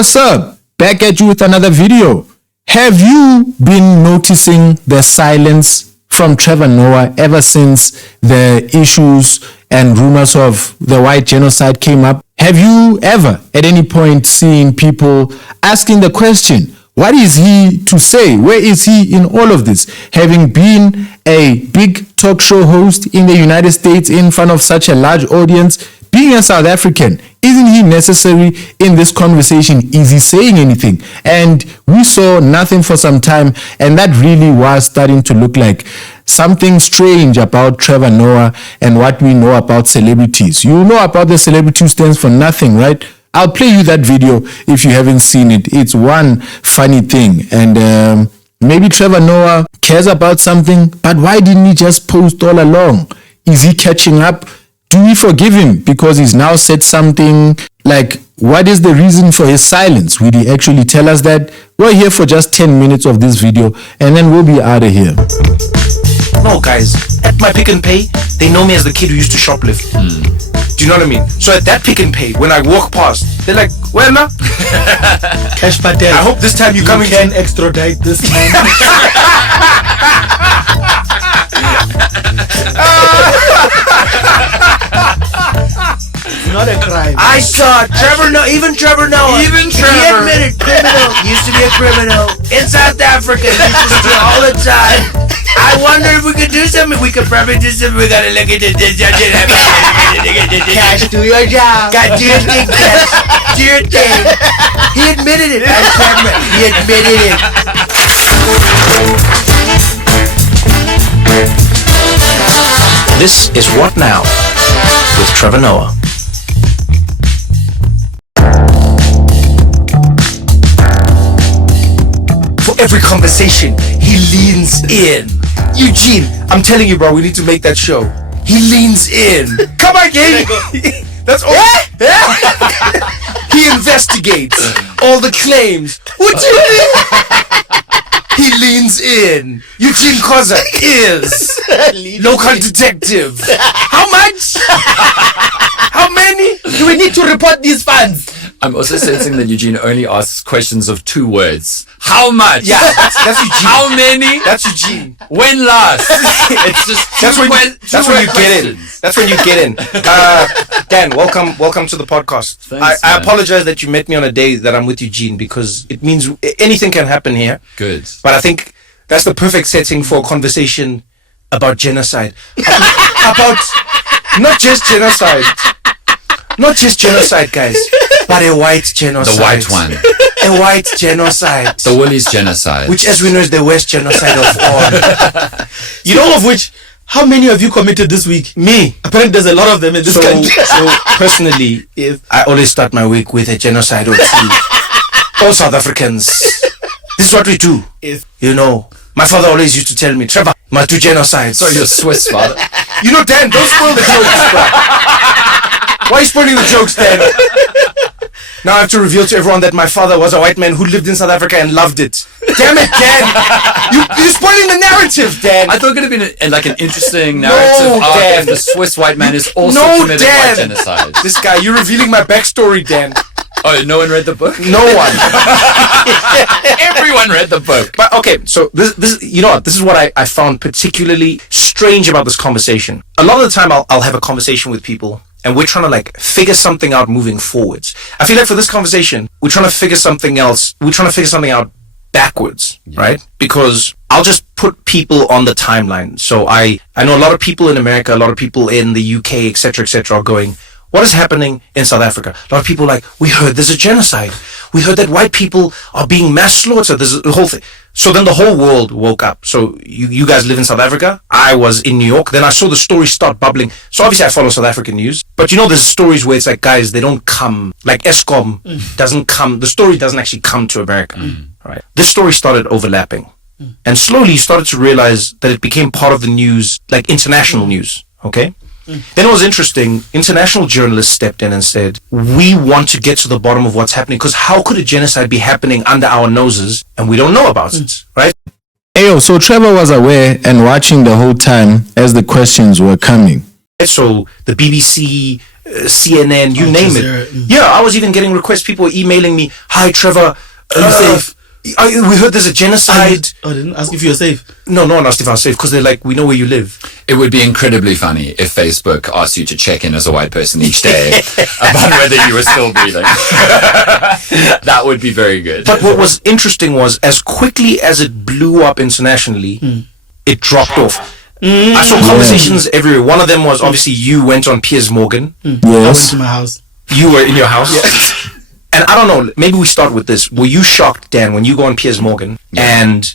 what's up? Back at you with another video. Have you been noticing the silence from Trevor Noah ever since the issues and rumors of the white genocide came up? Have you ever at any point seen people asking the question, what is he to say? Where is he in all of this? Having been a big talk show host in the United States in front of such a large audience, being a South African, isn't he necessary in this conversation? Is he saying anything? And we saw nothing for some time, and that really was starting to look like something strange about Trevor Noah and what we know about celebrities. You know about the celebrity who stands for nothing, right? I'll play you that video if you haven't seen it. It's one funny thing. And maybe Trevor Noah cares about something, but why didn't he just post all along? Is he catching up? Do we forgive him because he's now said something? Like, what is the reason for his silence? Will he actually tell us that? We're here for just 10 minutes of this video, and then we'll be out of here. No, guys, at my Pick and Pay, they know me as the kid who used to shoplift. Do you know what I mean? So at that Pick and Pay, when I walk past, they're like, well, now? Cash Patel. I hope this time you come in. Can extradite this time. It's not a crime. I saw Trevor Noah, even Trevor Noah. He admitted criminal, used to be a criminal in South Africa. He used to steal all the time. I wonder if we could do something. We could probably do something. We gotta look at this. Cash, do your job. God, do your thing, Cash. Do your thing. He admitted it on camera. He admitted it. This is What Now with Trevor Noah. For every conversation, he leans in. Eugene, I'm telling you, bro, we need to make that show. He leans in. Come on, gang. That's all. He investigates all the claims. What do you mean? He leans in. Eugene Khoza is local detective. How much? How many? Do we need to report these funds? I'm also sensing that Eugene only asks questions of 2 words. How much? Yeah, that's Eugene. How many? That's Eugene. When last? It's just That's when you get in. That's when you get in. Dan, welcome to the podcast. Thanks, I man. apologize that you met me on a day that I'm with Eugene, because it means anything can happen here. Good. But I think that's the perfect setting for a conversation about genocide. About not just genocide, guys, but a white genocide. The white one. A white genocide. The Woolies genocide. Which, as we know, is the worst genocide of all. You know of which? How many have you committed this week? Me. Apparently there's a lot of them in this country. So personally, I always start my week with a genocide or 2. All South Africans. This is what we do. You know, my father always used to tell me, Trevor, must do genocides. So you're Swiss, father. You know, Dan, don't spoil the jokes, bro. Why are you spoiling the jokes, Dan? Now I have to reveal to everyone that my father was a white man who lived in South Africa and loved it. Damn it, Dan! You're spoiling the narrative, Dan! I thought it would have been an interesting narrative arc Dan. if the Swiss white man is also committed white genocide. This guy, you're revealing my backstory, Dan. Oh, no one read the book? No one. Everyone read the book. But okay, so this you know what? This is what I found particularly strange about this conversation. A lot of the time I'll have a conversation with people, and we're trying to like figure something out moving forwards. I feel like for this conversation, we're trying to figure something else. We're trying to figure something out backwards, right? Because I'll just put people on the timeline. So I know a lot of people in America, a lot of people in the UK, etc., are going, what is happening in South Africa? A lot of people are like, we heard there's a genocide. We heard that white people are being mass slaughtered. There's the whole thing. So then the whole world woke up. So you guys live in South Africa. I was in New York. Then I saw the stories start bubbling. So obviously I follow South African news. But you know, there's stories where it's like, guys, they don't come. Like ESCOM doesn't come. The story doesn't actually come to America. Right? This story started overlapping. And slowly you started to realize that it became part of the news, like international news. Okay? Then it was interesting. International journalists stepped in and said, we want to get to the bottom of what's happening, because how could a genocide be happening under our noses and we don't know about it, right? Ayo, so Trevor was aware and watching the whole time as the questions were coming. So the BBC, CNN, you name Jazeera, it. Yeah, I was even getting requests. People were emailing me, "Hi, Trevor. Are you safe? We heard there's a genocide." I didn't ask if you were safe. No one asked if I was safe because they're like, "We know where you live." It would be incredibly funny if Facebook asked you to check in as a white person each day about whether you were still breathing. That would be very good. But what was interesting was, as quickly as it blew up internationally, it dropped off. I saw conversations everywhere. One of them was obviously you went on Piers Morgan. I went Yes. to my house. You were in your house. And I don't know, maybe we start with this. Were you shocked, Dan, when you go on Piers Morgan and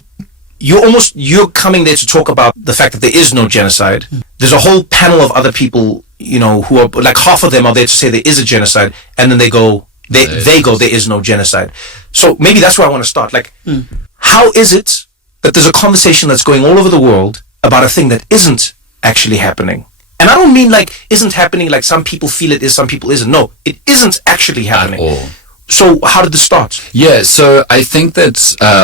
you're coming there to talk about the fact that there is no genocide? There's a whole panel of other people, who are like half of them are there to say there is a genocide, and then they go, they go, there is no genocide. So maybe that's where I want to start. Like, how is it that there's a conversation that's going all over the world about a thing that isn't actually happening? And I don't mean like isn't happening like some people feel it is, some people isn't. No, it isn't actually happening. At all. So how did this start? Yeah, so I think that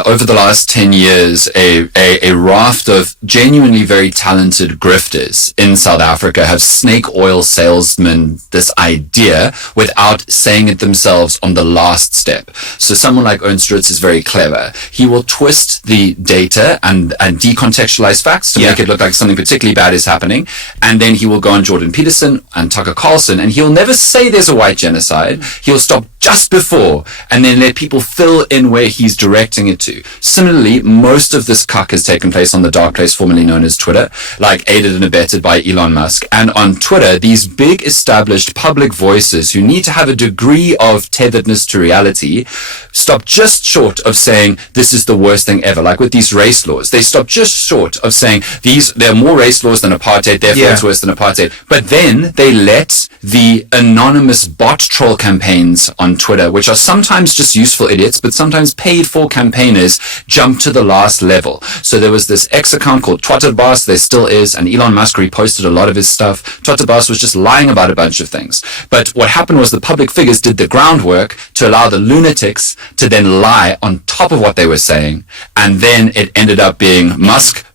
over the last 10 years, a raft of genuinely very talented grifters in South Africa have snake oil salesmen this idea without saying it themselves on the last step. So someone like Ernst Ritz is very clever. He will twist the data and decontextualize facts to make it look like something particularly bad is happening. And then he will go on Jordan Peterson and Tucker Carlson, and he'll never say there's a white genocide. He'll stop just before and then let people fill in where he's directing it to. Similarly, most of this cuck has taken place on the dark place formerly known as Twitter, like aided and abetted by Elon Musk. And on Twitter, these big established public voices who need to have a degree of tetheredness to reality stop just short of saying this is the worst thing ever. Like with these race laws, they stop just short of saying there are more race laws than apartheid, therefore it's worse than apartheid. But then they let the anonymous bot troll campaigns on Twitter, which are sometimes just useful idiots, but sometimes paid for campaigners, jump to the last level. So there was this X account called Twatterbas, there still is, and Elon Musk reposted a lot of his stuff. Twatterbas was just lying about a bunch of things. But what happened was the public figures did the groundwork to allow the lunatics to then lie on top of what they were saying, and then it ended up being Musk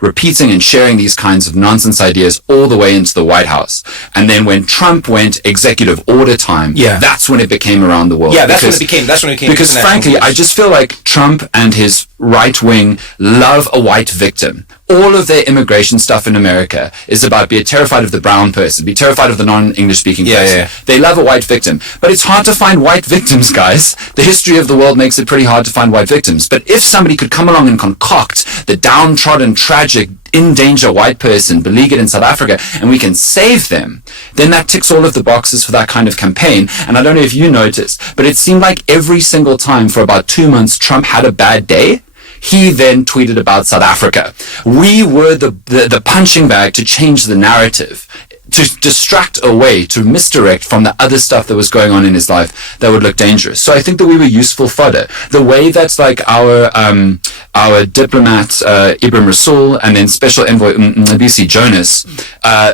repeating and sharing these kinds of nonsense ideas all the way into the White House. And then when Trump went executive order time, that's when it became around the world. Yeah, that's when it became. Because frankly, I just feel like Trump and his right wing love a white victim. All of their immigration stuff in America is about be terrified of the brown person, be terrified of the non-English speaking person. Yeah. They love a white victim. But it's hard to find white victims, guys. The history of the world makes it pretty hard to find white victims. But if somebody could come along and concoct the downtrodden, tragic, in danger white person, beleaguered in South Africa, and we can save them, then that ticks all of the boxes for that kind of campaign. And I don't know if you noticed, but it seemed like every single time for about 2 months Trump had a bad day, he then tweeted about South Africa. We were the punching bag to change the narrative, to distract away, to misdirect from the other stuff that was going on in his life that would look dangerous. So I think that we were useful fodder. The way that like our diplomat Ibrahim Rasool and then special envoy BC Jonas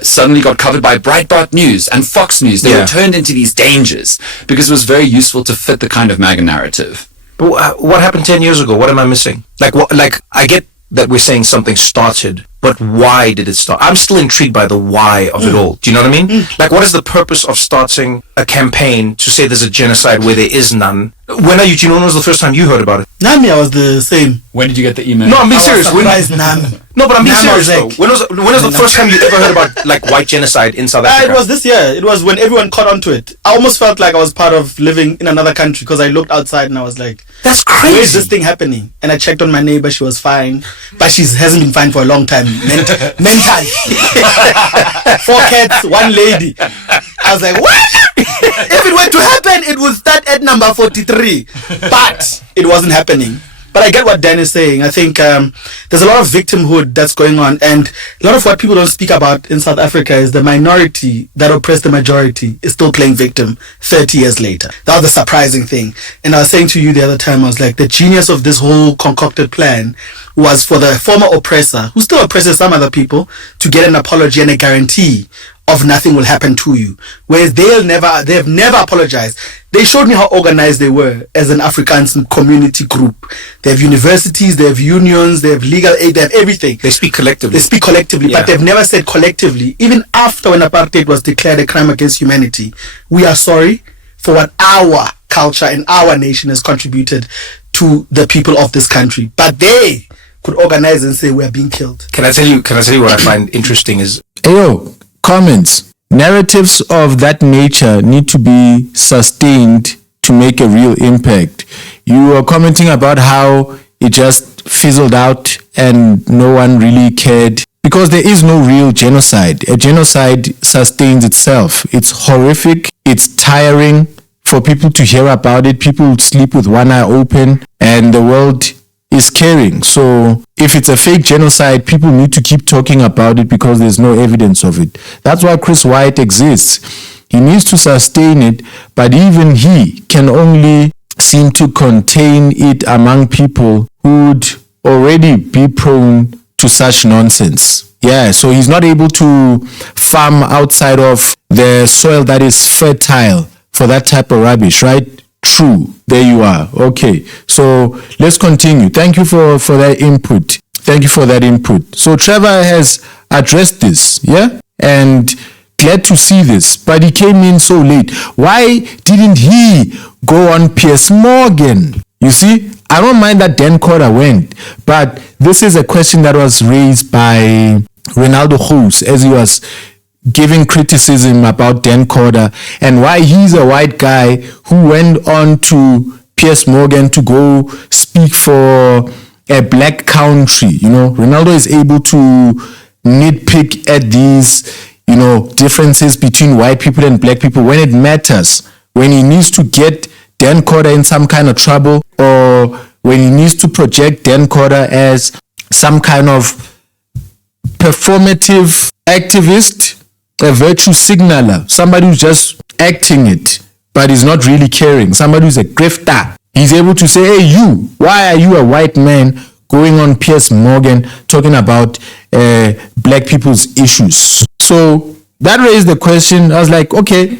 suddenly got covered by Breitbart News and Fox News. They were turned into these dangers because it was very useful to fit the kind of MAGA narrative. But what happened 10 years ago? What am I missing? Like I get that we're saying something started, but why did it start? I'm still intrigued by the why of it all. Do you know what I mean? Like, what is the purpose of starting a campaign to say there's a genocide where there is none? When Eugene, when was the first time you heard about it? Nami, I was the same. When did you get the email? No, I'm being serious. No, but I'm being serious like, though. When was the first time you ever heard about like white genocide in South Africa? It was this year. It was when everyone caught onto it. I almost felt like I was part of living in another country because I looked outside and I was like, that's crazy. Where's this thing happening? And I checked on my neighbor. She was fine, but she hasn't been fine for a long time. Mentally. 4 cats, 1 lady. I was like, what? If it were to happen, it would start at number 43. But it wasn't happening. But I get what Dan is saying. I think there's a lot of victimhood that's going on, and a lot of what people don't speak about in South Africa is the minority that oppressed the majority is still playing victim 30 years later. That was the surprising thing. And I was saying to you the other time, I was like, the genius of this whole concocted plan was for the former oppressor, who still oppresses some other people, to get an apology and a guarantee of nothing will happen to you. Whereas they have never apologized. They showed me how organized they were as an Afrikaans community group. They have universities, they have unions, they have legal aid, they have everything. They speak collectively. But they've never said collectively, even after when apartheid was declared a crime against humanity, we are sorry for what our culture and our nation has contributed to the people of this country. But they could organize and say we are being killed. Can I tell you what I find interesting is Ayo, comments. Narratives of that nature need to be sustained to make a real impact. You are commenting about how it just fizzled out and no one really cared, because there is no real genocide. A genocide sustains itself. It's horrific. It's tiring for people to hear about it. People sleep with one eye open and the world is caring. So if it's a fake genocide, people need to keep talking about it because there's no evidence of it. That's why Chris White exists. He needs to sustain it, but even he can only seem to contain it among people who'd already be prone to such nonsense. Yeah, so he's not able to farm outside of the soil that is fertile for that type of rubbish, right? True. There you are. Okay. So let's continue. Thank you for that input. Thank you for that input. So Trevor has addressed this, yeah? And glad to see this, but he came in so late. Why didn't he go on Piers Morgan? You see, I don't mind that Dan Khoza went, but this is a question that was raised by Ronaldo Khoza as he was giving criticism about Dan Khoza and why he's a white guy who went on to Piers Morgan to go speak for a black country. You know, Ronaldo is able to nitpick at these, you know, differences between white people and black people when it matters, when he needs to get Dan Khoza in some kind of trouble, or when he needs to project Dan Khoza as some kind of performative activist, a virtue signaler, somebody who's just acting it, but is not really caring, somebody who's a grifter. He's able to say, hey, you, why are you a white man going on Piers Morgan talking about black people's issues? So that raised the question. I was like, okay,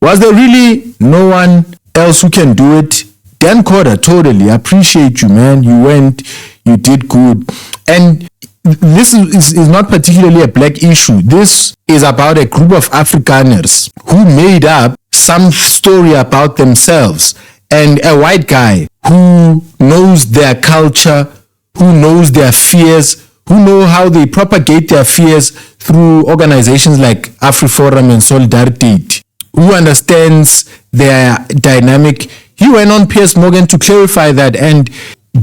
was there really no one else who can do it? Dan Khoza, totally appreciate you, man. You went, you did good. And this is not particularly a black issue. This is about a group of Afrikaners who made up some story about themselves, and a white guy who knows their culture, who knows their fears, who know how they propagate their fears through organizations like AfriForum and Solidarity, who understands their dynamic. He went on Piers Morgan to clarify that, and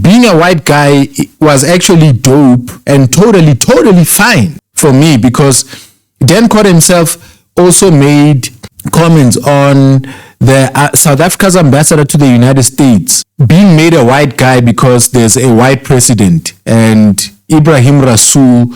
being a white guy was actually dope and totally fine for me, because Dan Khoza himself also made comments on the South Africa's ambassador to the United States being made a white guy because there's a white president, and Ibrahim Rasool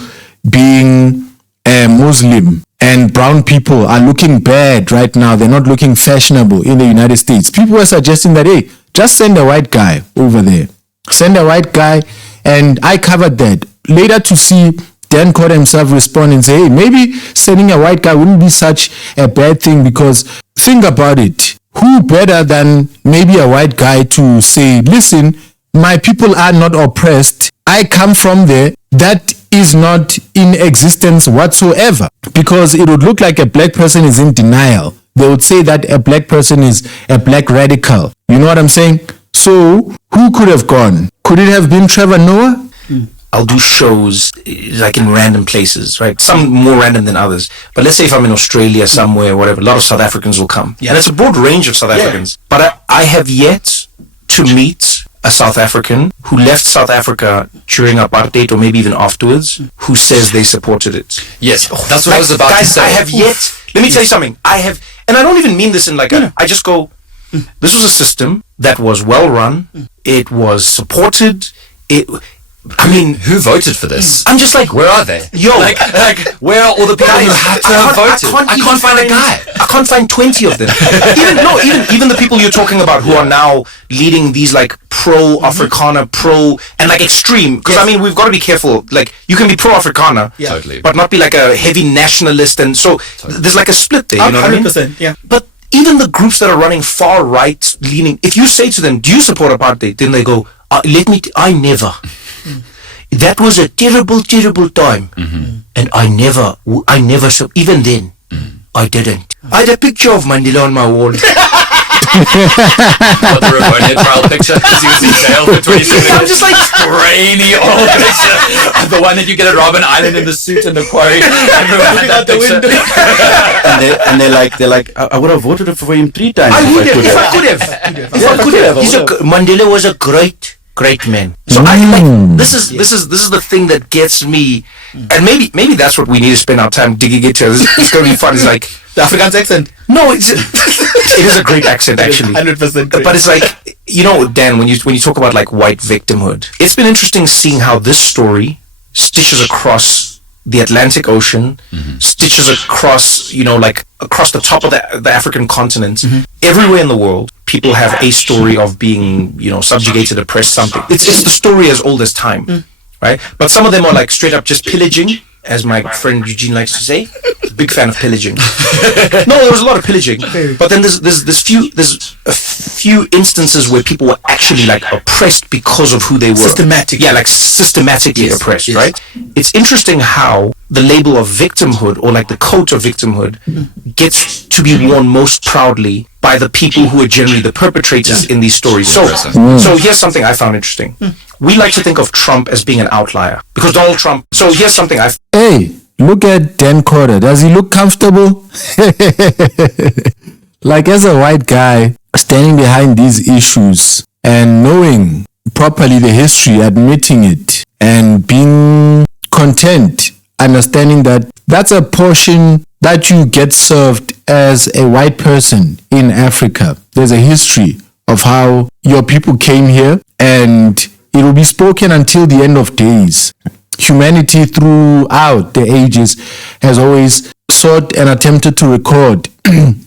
being a Muslim, and brown people are looking bad right now. They're not looking fashionable in the United States. People were suggesting that, hey, just send a white guy over there. Send a white guy, and I covered that. Later to see Dan Khoza himself respond and say, hey, maybe sending a white guy wouldn't be such a bad thing, because think about it. Who better than maybe a white guy to say, listen, my people are not oppressed. I come from there. That is not in existence whatsoever, because it would look like a black person is in denial. They would say that a black person is a black radical. You know what I'm saying? So who could have gone? Could it have been Trevor Noah? I'll do shows like in random places, right? Some more random than others. But let's say if I'm in Australia somewhere, whatever, a lot of South Africans will come. Yeah. And it's a broad range of South Africans. But I have yet to meet a South African who left South Africa during apartheid or maybe even afterwards who says they supported it. Yes, that's what I was about to say. I have yet, let me tell you something. I have, and I don't even mean this in like I just go, this was a system that was well run. It was supported. I mean, who voted for this? I'm just like, Where are they? Yo, like, where are all the people guys, who have to have voted? I can't find a guy. I can't find 20 of them. even the people you're talking about who are now leading these like pro-Afrikaner, and like extreme. Because I mean, we've got to be careful. Like, you can be pro-Afrikaner, Totally, but not be like a heavy nationalist. And so there's like a split there. You know what I mean? 100%, yeah. But even the groups that are running far right leaning, if you say to them, "Do you support apartheid?" Then they go, I never. That was a terrible, terrible time, and I never. So even then, I didn't. I had a picture of Mandela on my wall. The Ravonia trial picture because he was in jail for 27 years. I'm just like, grainy old picture. The one that you get at Robben Island in the suit and the quarry. Everyone had that picture. and they're like, I would have voted for him 3 times. I would have, if I could have. Mandela was a great man. So I like this is the thing that gets me, and maybe that's what we need to spend our time digging into. It's going to be fun. It's like The Afrikaans accent. no, it is a great accent actually. 100% great. But it's like, you know, Dan, when you talk about like white victimhood, it's been interesting seeing how this story stitches across the Atlantic Ocean, stitches across, you know, like across the top of the African continent. Everywhere in the world, people have a story of being, you know, subjugated, oppressed, something. It's the story as old as time, right? But some of them are like straight up just pillaging, as my friend Eugene likes to say. Big fan of pillaging. No, there was a lot of pillaging, but then there's a few instances where people were actually like oppressed because of who they were. Systematically. Yeah, like systematically oppressed, right? It's interesting how the label of victimhood, or like the coat of victimhood, gets to be worn most proudly by the people who are generally the perpetrators in these stories. So here's something I found interesting. We like to think of Trump as being an outlier because Donald Trump. So here's something Hey, look at Dan Khoza. Does he look comfortable? Like, as a white guy standing behind these issues and knowing properly the history, admitting it, and being content, understanding that that's a portion that you get served as a white person in Africa. There's a history of how your people came here, and it will be spoken until the end of days. Humanity throughout the ages has always sought and attempted to record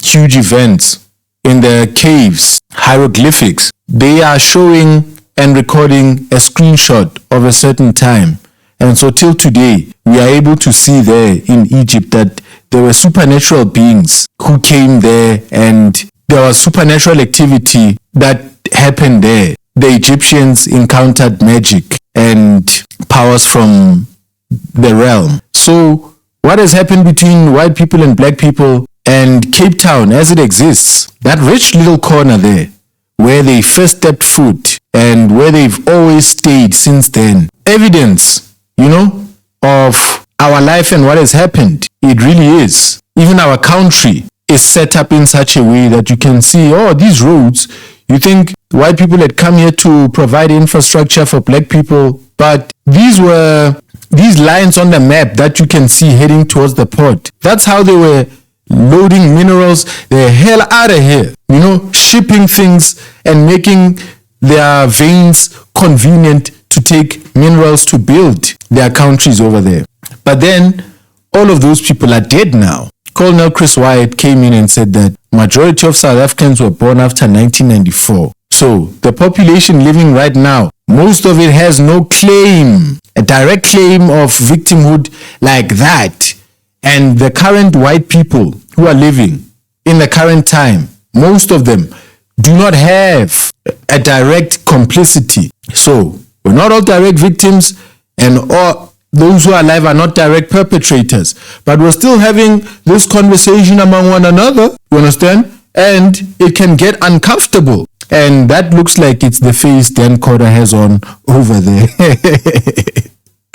huge events in the caves, hieroglyphics. They are showing and recording a screenshot of a certain time. And so till today, we are able to see there in Egypt that there were supernatural beings who came there, and there was supernatural activity that happened there. The Egyptians encountered magic and powers from the realm. So what has happened between white people and black people and Cape Town as it exists, that rich little corner there where they first stepped foot and where they've always stayed since then, evidence, you know, of our life and what has happened. It really is. Even our country is set up in such a way that you can see, these roads, you think white people had come here to provide infrastructure for black people, but these were these lines on the map that you can see heading towards the port. That's how they were loading minerals the hell out of here, you know, shipping things and making their veins convenient to take minerals to build their countries over there. But then all of those people are dead now. Colonel Chris Wyatt came in and said that majority of South Africans were born after 1994. So the population living right now, most of it has no claim, a direct claim of victimhood like that. And the current white people who are living in the current time, most of them do not have a direct complicity. So we're not all direct victims, and all those who are alive are not direct perpetrators. But we're still having this conversation among one another, you understand? And it can get uncomfortable. And that looks like it's the face Dan Khoza has on over there.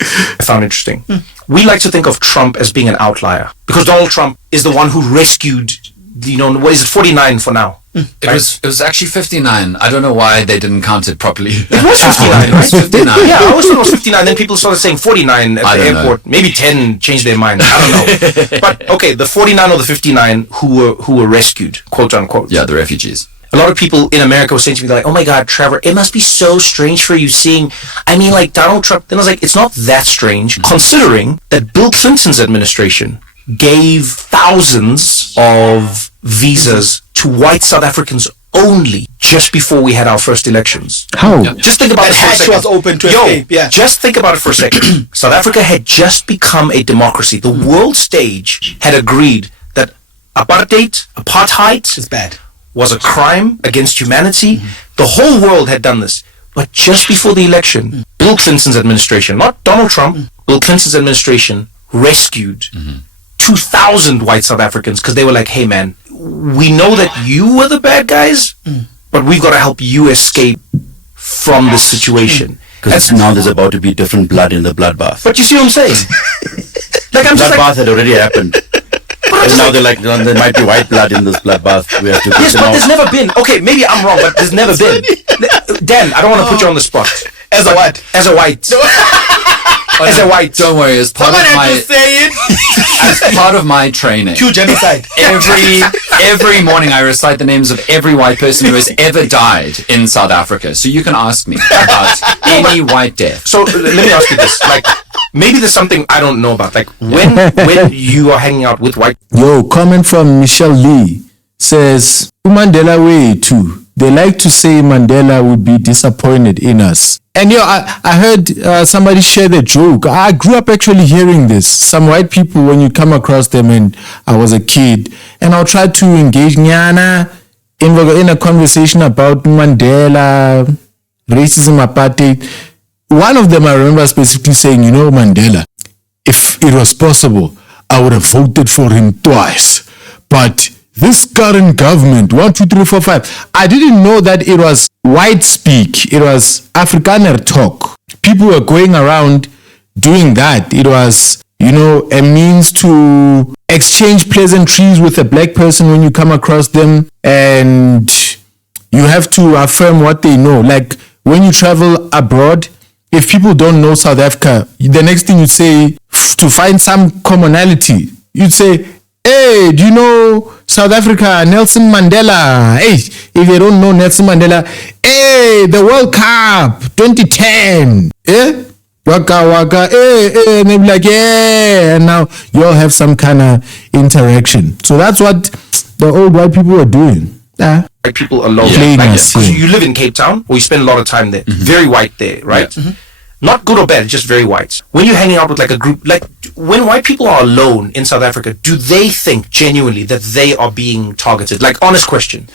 I found interesting. We like to think of Trump as being an outlier because Donald Trump is the one who rescued, you know, what is it, 49 for now? It was actually 59. I don't know why they didn't count it properly. It was 59, right? 59. Yeah, I always thought it was 59. Then people started saying 49 at the airport. Know. Maybe 10 changed their mind. I don't know. But okay, the 49 or the 59 who were rescued, quote unquote. Yeah, the refugees. a lot of people in America were saying to me, like, oh my God, Trevor, it must be so strange for you seeing, like Donald Trump. Then I was like, it's not that strange, considering that Bill Clinton's administration gave thousands of visas to white South Africans only just before we had our first elections. How? Just think about it for a hatch second. was open to escape, yeah. Just think about it for a second. South Africa had just become a democracy. The world stage had agreed that apartheid It's bad. was a crime against humanity. The whole world had done this. But just before the election, Bill Clinton's administration, not Donald Trump, Bill Clinton's administration rescued 2,000 white South Africans because they were like, hey man, we know that you were the bad guys, but we've got to help you escape from this situation. Because now there's about to be different blood in the bloodbath. But you see what I'm saying? Like I'm just Bloodbath like, had already happened. And now they're like, no, there might be white blood in this bloodbath. We have to yes, but there's never been. Okay, maybe I'm wrong, but there's never been. Dan, I don't want to put you on the spot. As a what? As a white. As a white. Don't worry, as part Someone of had my to say it. as part of my training, Cue genocide. every morning I recite the names of every white person who has ever died in South Africa. So you can ask me about any white death. So let me ask you this. Like, maybe there's something I don't know about. Like, when you are hanging out with white... Yo, comment from Michelle Lee says, Mandela way too. They like to say Mandela would be disappointed in us. And I heard somebody share the joke. I grew up actually hearing this. Some white people, when you come across them, and I was a kid, and I'll try to engage Nyana in a conversation about Mandela, racism, apartheid. One of them I remember specifically saying, Mandela, if it was possible, I would have voted for him twice. But this current government, 1, 2, 3, 4, 5, I didn't know that it was white speak. It was Afrikaner talk. People were going around doing that. It was, a means to exchange pleasantries with a black person when you come across them, and you have to affirm what they know. Like when you travel abroad, if people don't know South Africa, the next thing you say, to find some commonality, you'd say, hey, do you know South Africa, Nelson Mandela? Hey, if they don't know Nelson Mandela, hey, the World Cup 2010. Eh? Waka waka, and they'll be like, yeah, and now you all have some kind of interaction. So that's what the old white people were doing. White people alone. Playing Like, us, 'cause yeah. you live in Cape Town, or you spend a lot of time there. Very white there, right? Not good or bad, just very white. When you're hanging out with like a group, like when white people are alone in South Africa, do they think genuinely that they are being targeted? Like, honest question.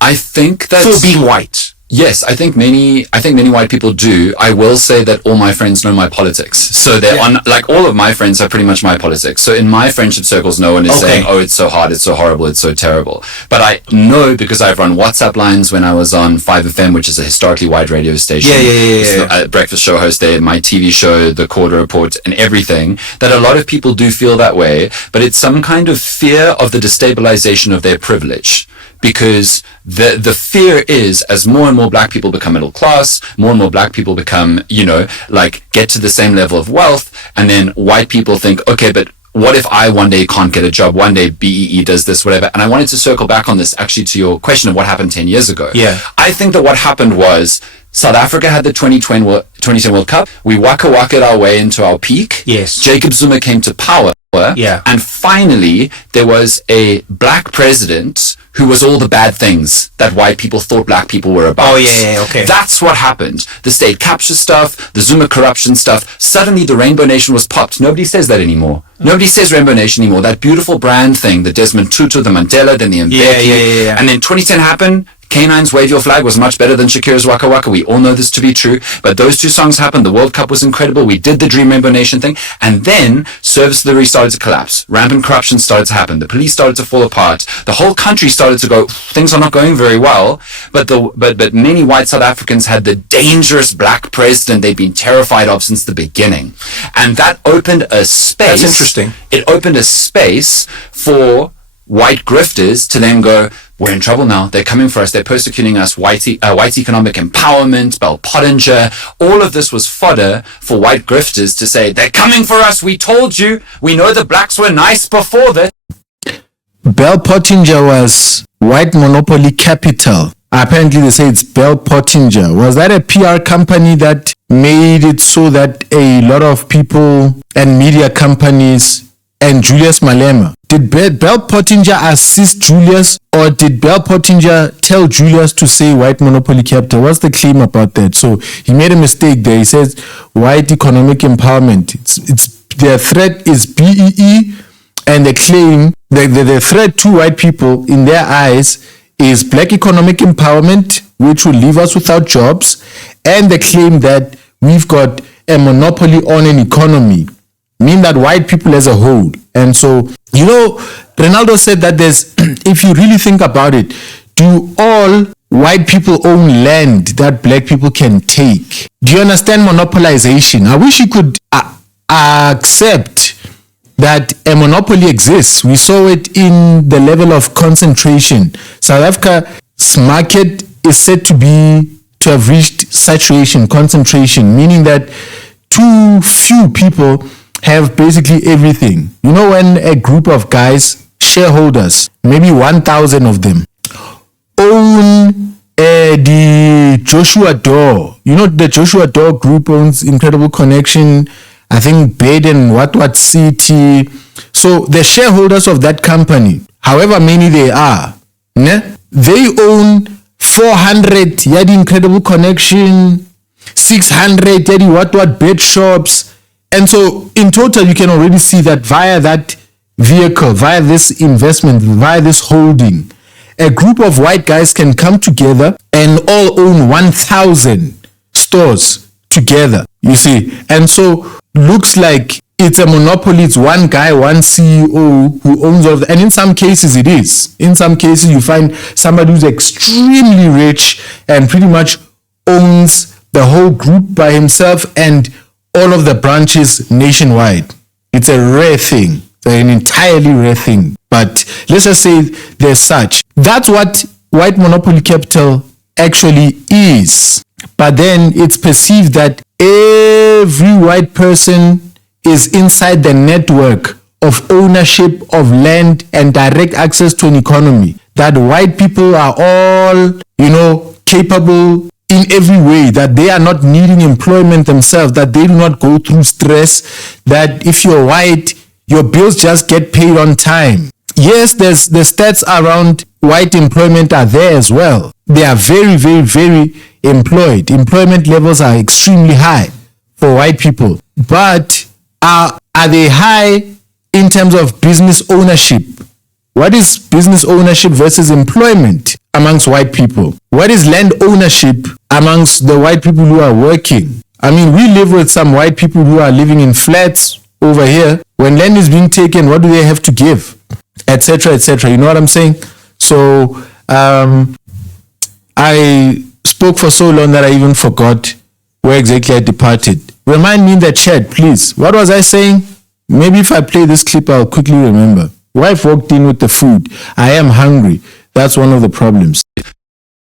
I think that For being white. Yes, I think many white people do. I will say that all my friends know my politics. So they're on, like, all of my friends are pretty much my politics. So in my friendship circles, no one is saying, oh, it's so hard, it's so horrible, it's so terrible. But I know, because I've run WhatsApp lines when I was on 5FM, which is a historically white radio station. Yeah. Breakfast show host there, my TV show, The Quarter Report, and everything, that a lot of people do feel that way. But it's some kind of fear of the destabilization of their privilege. Because the fear is, as more and more black people become middle class, more and more black people become, get to the same level of wealth, and then white people think, okay, but what if I one day can't get a job? One day BEE does this, whatever. And I wanted to circle back on this, actually, to your question of what happened 10 years ago. Yeah. I think that what happened was South Africa had the 2010 World Cup. We waka-waka'd our way into our peak. Yes. Jacob Zuma came to power. Yeah. And finally, there was a black president who was all the bad things that white people thought black people were about. Oh, yeah, okay. That's what happened. The state capture stuff, the Zuma corruption stuff. Suddenly, the Rainbow Nation was popped. Nobody says that anymore. Nobody says Rainbow Nation anymore. That beautiful brand thing, the Desmond Tutu, the Mandela, then the Mbeki. Yeah. And then 2010 happened. K9's Wave Your Flag was much better than Shakira's Waka Waka. We all know this to be true. But those two songs happened. The World Cup was incredible. We did the Dream Rainbow Nation thing. And then service delivery started to collapse. Rampant corruption started to happen. The police started to fall apart. The whole country started to go, things are not going very well. But many white South Africans had the dangerous black president they'd been terrified of since the beginning. And that opened a space. That's interesting. It opened a space for white grifters to then go, we're in trouble now. They're coming for us. They're persecuting us. White economic empowerment, Bell Pottinger. All of this was fodder for white grifters to say, they're coming for us. We told you. We know the blacks were nice before this. Bell Pottinger was white monopoly capital Apparently, they say it's Bell Pottinger. Was that a PR company that made it so that a lot of people and media companies and Julius Malema, did Bell Pottinger assist Julius, or did Bell Pottinger tell Julius to say white monopoly capital? What's the claim about that? So he made a mistake there. He says white economic empowerment. It's their threat is BEE, and the claim the threat to white people in their eyes is black economic empowerment, which will leave us without jobs, and the claim that we've got a monopoly on an economy, mean that white people as a whole. And so, Ronaldo said that there's, if you really think about it, do all white people own land that black people can take? Do you understand monopolization? I wish you could accept that a monopoly exists. We saw it in the level of concentration. South Africa's market is said to have reached saturation, concentration, meaning that too few people have basically everything. When a group of guys, shareholders, maybe 1,000 of them, own the Joshua Door. The Joshua Door group owns Incredible Connection, I think Bed and What City. So the shareholders of that company, however many they are, they own 400 Yadi Incredible Connection, 600 Yadi What Bed shops. And so in total, you can already see that via that vehicle, via this investment, via this holding, a group of white guys can come together and all own 1,000 stores together, you see. And so looks like it's a monopoly. It's one guy, one CEO who owns all of and in some cases it is. In some cases you find somebody who's extremely rich and pretty much owns the whole group by himself and all of the branches nationwide. It's a rare thing. It's an entirely rare thing. But let's just say there's such. That's what white monopoly capital actually is. But then it's perceived that every white person is inside the network of ownership of land and direct access to an economy. That white people are all, capable in every way, that they are not needing employment themselves, that they do not go through stress, that if you're white, your bills just get paid on time. Yes, there's the stats around white employment are there as well. They are very, very, very employed. Employment levels are extremely high for white people. But are they high in terms of business ownership? What is business ownership versus employment amongst white people? What is land ownership amongst the white people who are working? I mean, we live with some white people who are living in flats over here. When land is being taken, what do they have to give? Etc., etc. You know what I'm saying? So, I spoke for so long that I even forgot where exactly I departed. Remind me in the chat, please. What was I saying? Maybe if I play this clip, I'll quickly remember. Wife walked in with the food. I am hungry. That's one of the problems.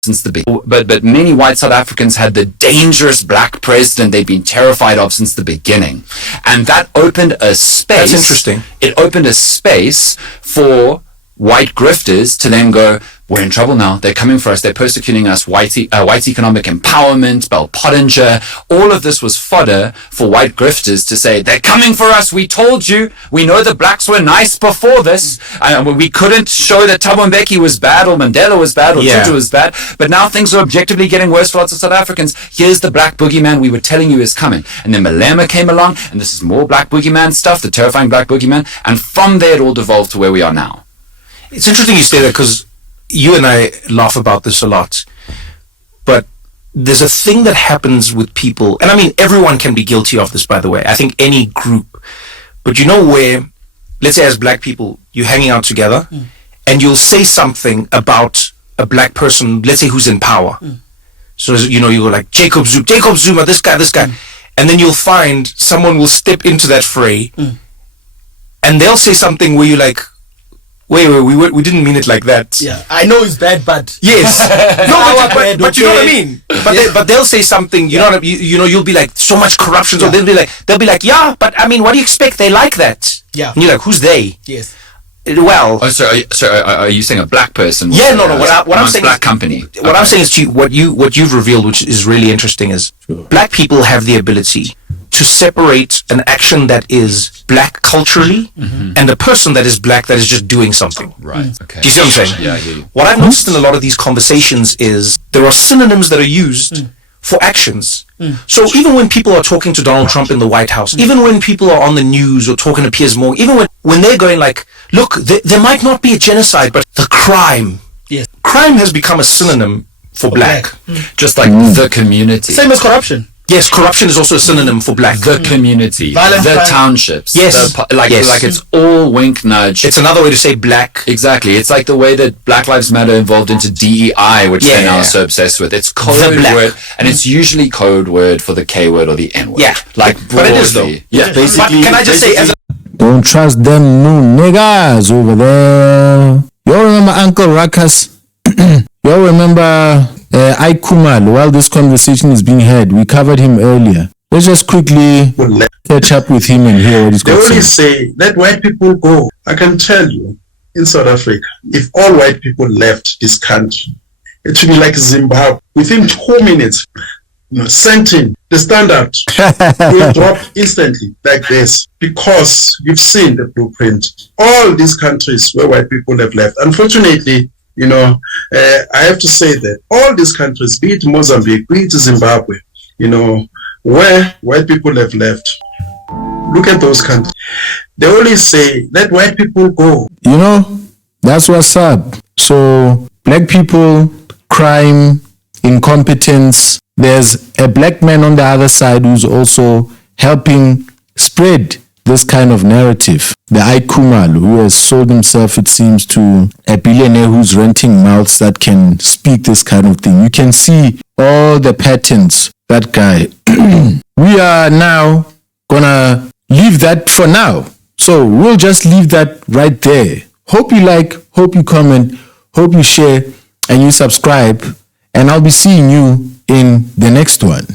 Since the beginning. But many white South Africans had the dangerous black president they'd been terrified of since the beginning. And that opened a space. That's interesting. It opened a space for white grifters to then go, we're in trouble now. They're coming for us. They're persecuting us. White economic empowerment, Bell Pottinger. All of this was fodder for white grifters to say, they're coming for us. We told you. We know the blacks were nice before this. We couldn't show that Thabo Mbeki was bad or Mandela was bad or Tutu was bad. But now things are objectively getting worse for lots of South Africans. Here's the black boogeyman we were telling you is coming. And then Malema came along, and this is more black boogeyman stuff, the terrifying black boogeyman. And from there, it all devolved to where we are now. It's interesting you say that because you and I laugh about this a lot, but there's a thing that happens with people, and I mean everyone can be guilty of this, by the way. I think any group, but where, let's say as black people, you're hanging out together, and you'll say something about a black person, let's say who's in power. So you go like Jacob Zuma, this guy, and then you'll find someone will step into that fray, and they'll say something where you're like, wait, we didn't mean it like that. Yeah, I know it's bad, but yes, no, but you know what I mean. But they'll say something. You'll be like, so much corruption. So they'll be like, yeah, but I mean, what do you expect? They like that. Yeah, and you're like, who's they? Yes. Well, Oh, so are you saying a black person? Yeah, no. What I'm saying black is, company. What I'm saying is, what you've revealed, which is really interesting, is black people have the ability to separate an action that is black culturally and a person that is black that is just doing something. Right. Okay. Do you see what I'm saying? Yeah, I hear you. What I've noticed in a lot of these conversations is there are synonyms that are used for actions. So even when people are talking to Donald Trump in the White House, even when people are on the news or talking to Piers Morgan, even when they're going like, look, there might not be a genocide, but the crime. Yes. Crime has become a synonym for black. Just like the community. Same as corruption. Yes, corruption is also a synonym for black. The community. Violent the crime. townships. Yes. Like it's all wink nudge. It's another way to say black. Exactly. It's like the way that Black Lives Matter evolved into DEI, which they're now so obsessed with. It's code word, and it's usually code word for the K word or the N word. Yeah. Like broadly. But it is though. Yeah. Basically, But can I just say, as a Don't trust them new niggas over there. Y'all remember Uncle Ruckus? Y'all remember Ike Kumal? While this conversation is being had, we covered him earlier. Let's just quickly catch up with him and hear what he's They got to always say. say, let white people go. I can tell you, in South Africa, if all white people left this country, it would be like Zimbabwe. Within 2 minutes, sent in, the standard will drop instantly like this, because you've seen the blueprint. All these countries where white people have left, unfortunately, I have to say that all these countries, be it Mozambique, be it Zimbabwe, where white people have left, look at those countries. They always say, let white people go. That's what's up. So, black people, crime, incompetence. There's a black man on the other side who's also helping spread this kind of narrative. The Ike Kumal, who has sold himself, it seems, to a billionaire who's renting mouths that can speak this kind of thing. You can see all the patterns, that guy. We are now gonna leave that for now. So we'll just leave that right there. Hope you like, hope you comment, hope you share, and you subscribe. And I'll be seeing you in the next one.